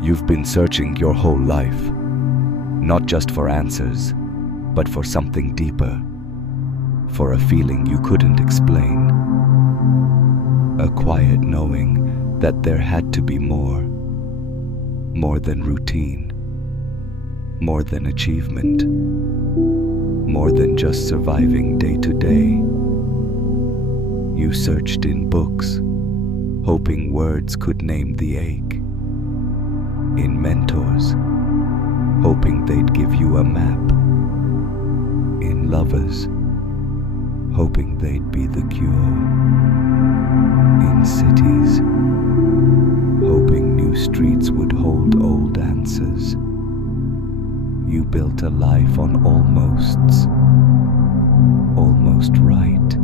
You've been searching your whole life, not just for answers, but for something deeper, for a feeling you couldn't explain, a quiet knowing that there had to be more than routine, more than achievement, more than just surviving day to day. You searched in books, hoping words could name the ache, in mentors, hoping they'd give you a map, in lovers, hoping they'd be the cure, in cities, hoping new streets would hold old answers. You built a life on almosts, almost right,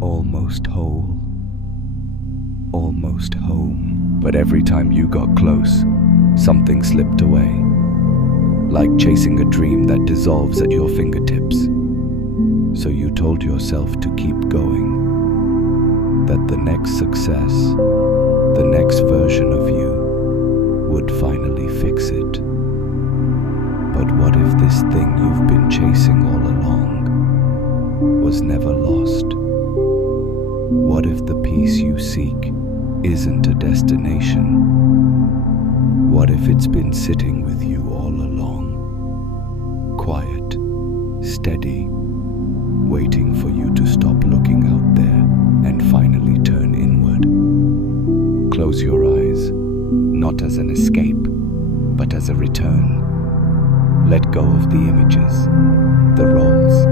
almost whole, almost home. But every time you got close, something slipped away, like chasing a dream that dissolves at your fingertips. So you told yourself to keep going, that the next success, the next version of you, would finally fix it. But what if this thing you've been chasing all along was never lost? What if the peace you seek isn't a destination? What if it's been sitting with you all along? Quiet, steady, waiting for you to stop looking out there and finally turn inward. Close your eyes, not as an escape, but as a return. Let go of the images, the roles,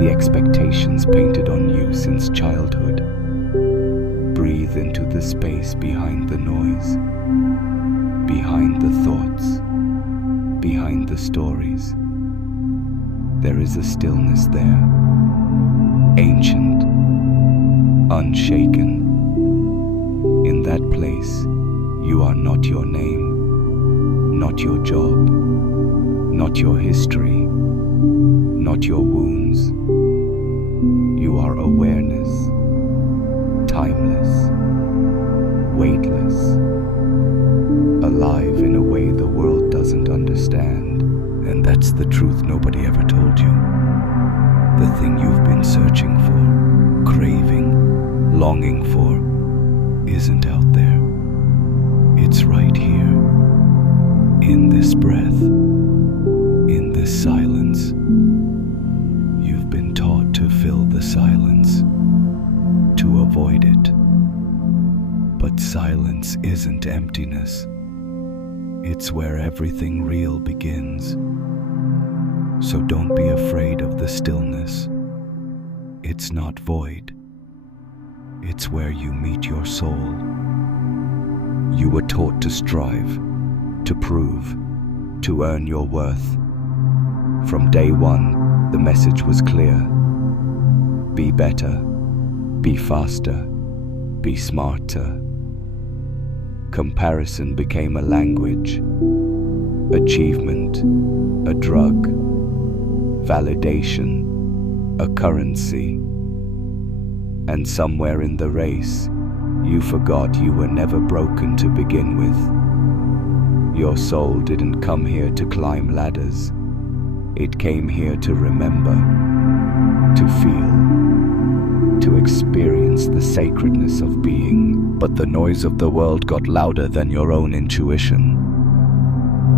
the expectations painted on you since childhood. Breathe into the space behind the noise, behind the thoughts, behind the stories. There is a stillness there, ancient, unshaken. In that place, you are not your name, not your job, not your history, not your wounds. You are awareness, timeless, weightless, alive in a way the world doesn't understand. And that's the truth nobody ever told you. The thing you've been searching for, craving, longing for, isn't out there. It's right here, in this breath, in this silence. You've been taught to fill the silence, to avoid it. But silence isn't emptiness. It's where everything real begins. So don't be afraid of the stillness. It's not void. It's where you meet your soul. You were taught to strive, to prove, to earn your worth. From day one, the message was clear. Be better, be faster, be smarter. Comparison became a language, achievement, a drug, validation, a currency. And somewhere in the race, you forgot you were never broken to begin with. Your soul didn't come here to climb ladders. It came here to remember, to feel, to experience the sacredness of being. But the noise of the world got louder than your own intuition.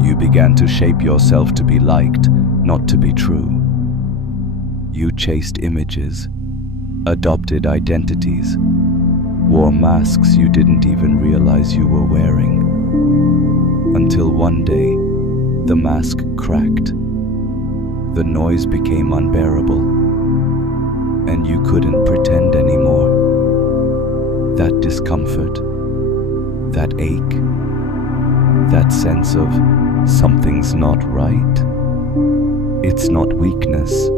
You began to shape yourself to be liked, not to be true. You chased images, adopted identities, wore masks you didn't even realize you were wearing. Until one day, the mask cracked. The noise became unbearable, and you couldn't pretend anymore. That discomfort, that ache, that sense of something's not right, it's not weakness.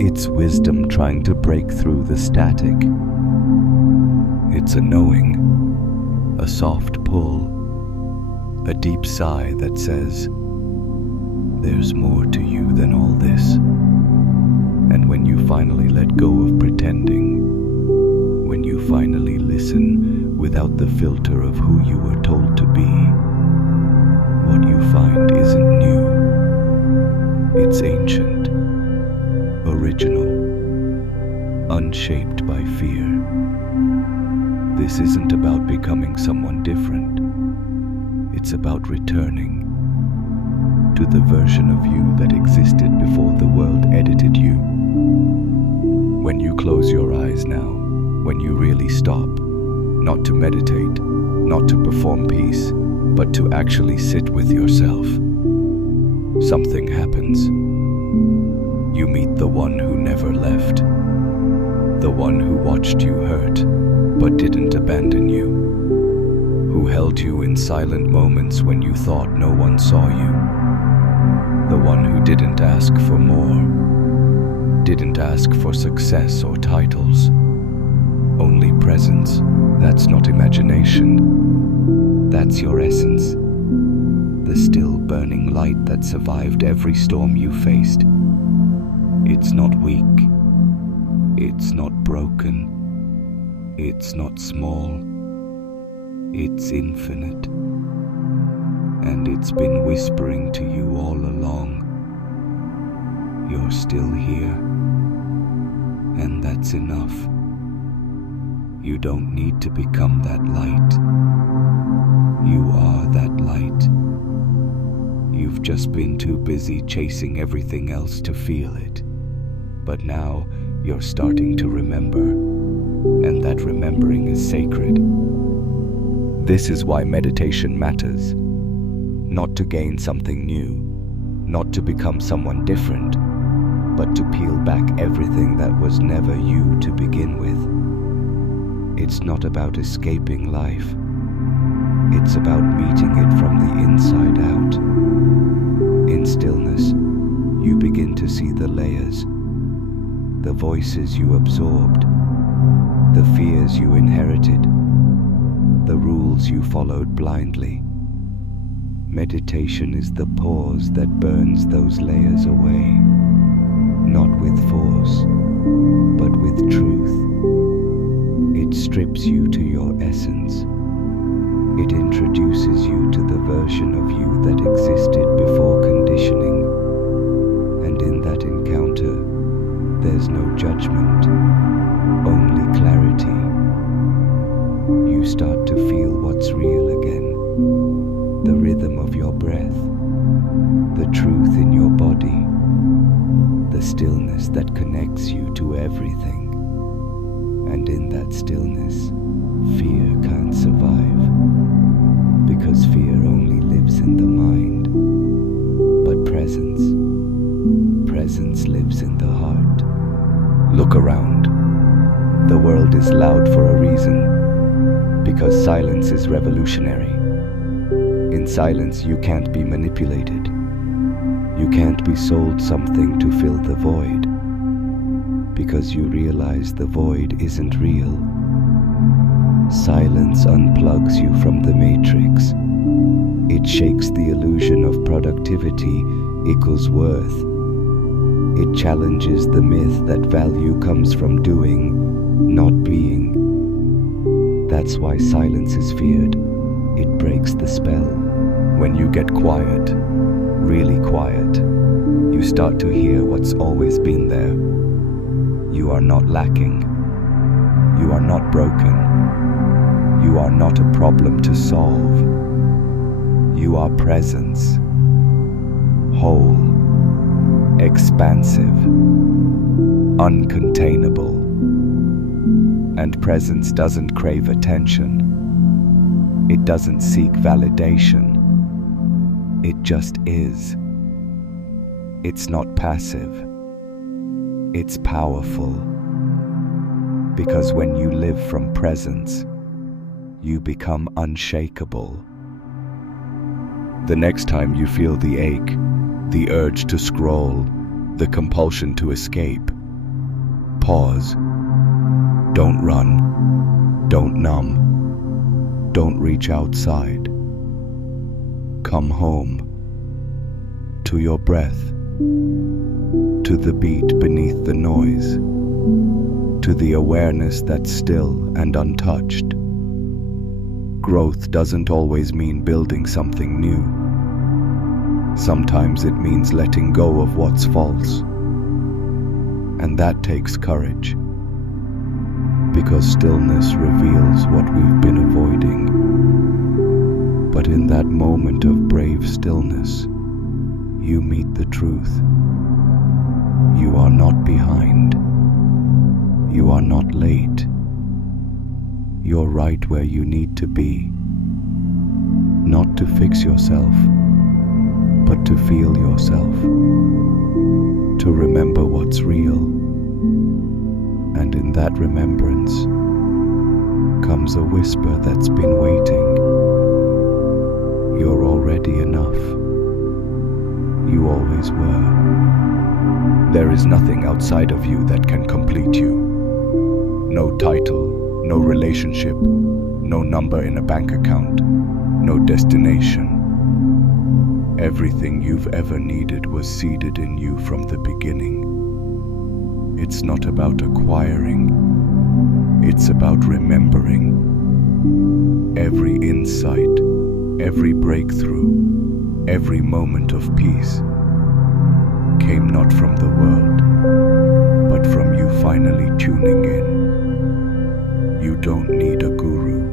It's wisdom trying to break through the static. It's a knowing, a soft pull, a deep sigh that says, there's more to you than all this. And when you finally let go of pretending, when you finally listen without the filter of who you were told to be, find isn't new. It's ancient, original, unshaped by fear. This isn't about becoming someone different. It's about returning to the version of you that existed before the world edited you. When you close your eyes now, when you really stop, not to meditate, not to perform peace, but to actually sit with yourself, something happens. You meet the one who never left, the one who watched you hurt but didn't abandon you, who held you in silent moments when you thought no one saw you, the one who didn't ask for more, didn't ask for success or titles, only presence. That's not imagination, that's your essence, the still burning light that survived every storm you faced. It's not weak, it's not broken, it's not small, it's infinite. And it's been whispering to you all along, you're still here, and that's enough. You don't need to become that light. You are that light. You've just been too busy chasing everything else to feel it. But now you're starting to remember, and that remembering is sacred. This is why meditation matters. Not to gain something new, not to become someone different, but to peel back everything that was never you to begin with. It's not about escaping life. It's about meeting it from the inside out. In stillness, you begin to see the layers, the voices you absorbed, the fears you inherited, the rules you followed blindly. Meditation is the pause that burns those layers away, not with force, but with truth. It strips you to your essence. It introduces you to the version of you that existed before conditioning. And in that encounter, there's no judgment, only clarity. You start to feel what's real again, the rhythm of your breath, the truth in your body, the stillness that connects you to everything. And in that stillness, fear can't survive, because fear only lives in the mind. But presence lives in the heart. Look around. The world is loud for a reason, because silence is revolutionary. In silence, you can't be manipulated. You can't be sold something to fill the void, because you realize the void isn't real. Silence unplugs you from the matrix. It shakes the illusion of productivity equals worth. It challenges the myth that value comes from doing, not being. That's why silence is feared. It breaks the spell. When you get quiet, really quiet, you start to hear what's always been there. You are not lacking. You are not broken. You are not a problem to solve. You are presence, whole, expansive, uncontainable. And presence doesn't crave attention. It doesn't seek validation. It just is. It's not passive. It's powerful. Because when you live from presence, you become unshakable. The next time you feel the ache, the urge to scroll, the compulsion to escape, pause. Don't run. Don't numb. Don't reach outside. Come home. To your breath. To the beat beneath the noise. To the awareness that's still and untouched. Growth doesn't always mean building something new. Sometimes it means letting go of what's false. And that takes courage, because stillness reveals what we've been avoiding. But in that moment of brave stillness, you meet the truth. You are not behind. You are not late. You're right where you need to be. Not to fix yourself, but to feel yourself. To remember what's real. And in that remembrance comes a whisper that's been waiting. You're already enough. You always were. There is nothing outside of you that can complete you. No title, no relationship, no number in a bank account, no destination. Everything you've ever needed was seeded in you from the beginning. It's not about acquiring, it's about remembering. Every insight, every breakthrough, every moment of peace came not from the world, but from you finally tuning in. You don't need a guru.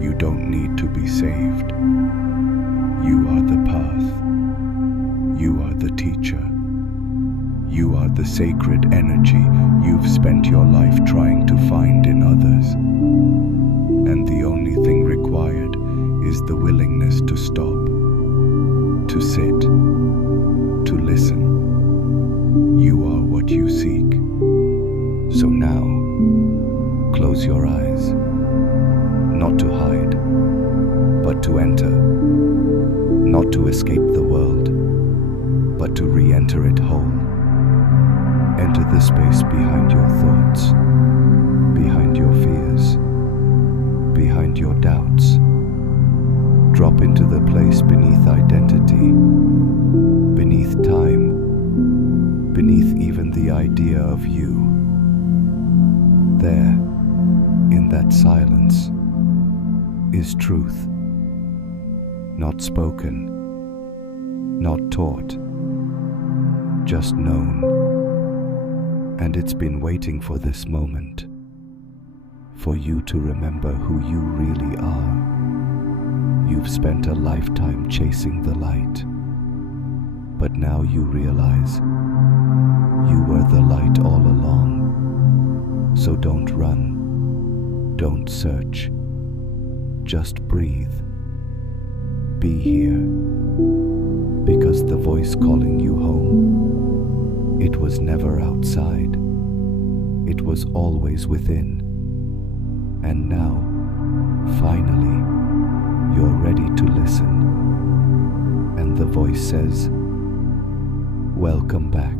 You don't need to be saved. You are the path. You are the teacher. You are the sacred energy you've spent your life trying to find in others. And the only thing required is the willingness to stop, to sit, to listen. You are what you seek. So now, close your eyes, not to hide, but to enter, not to escape the world, but to re-enter it whole. Enter the space behind your thoughts, behind your fears, behind your doubts. Drop into the place beneath identity, beneath time, beneath even the idea of you. There, in that silence, is truth. Not spoken, not taught, just known. And it's been waiting for this moment, for you to remember who you really are. You've spent a lifetime chasing the light, but now you realize you were the light all along. So don't run, don't search, just breathe. Be here, because the voice calling you home, it was never outside, it was always within. And now, finally, you're ready to listen. And the voice says, welcome back.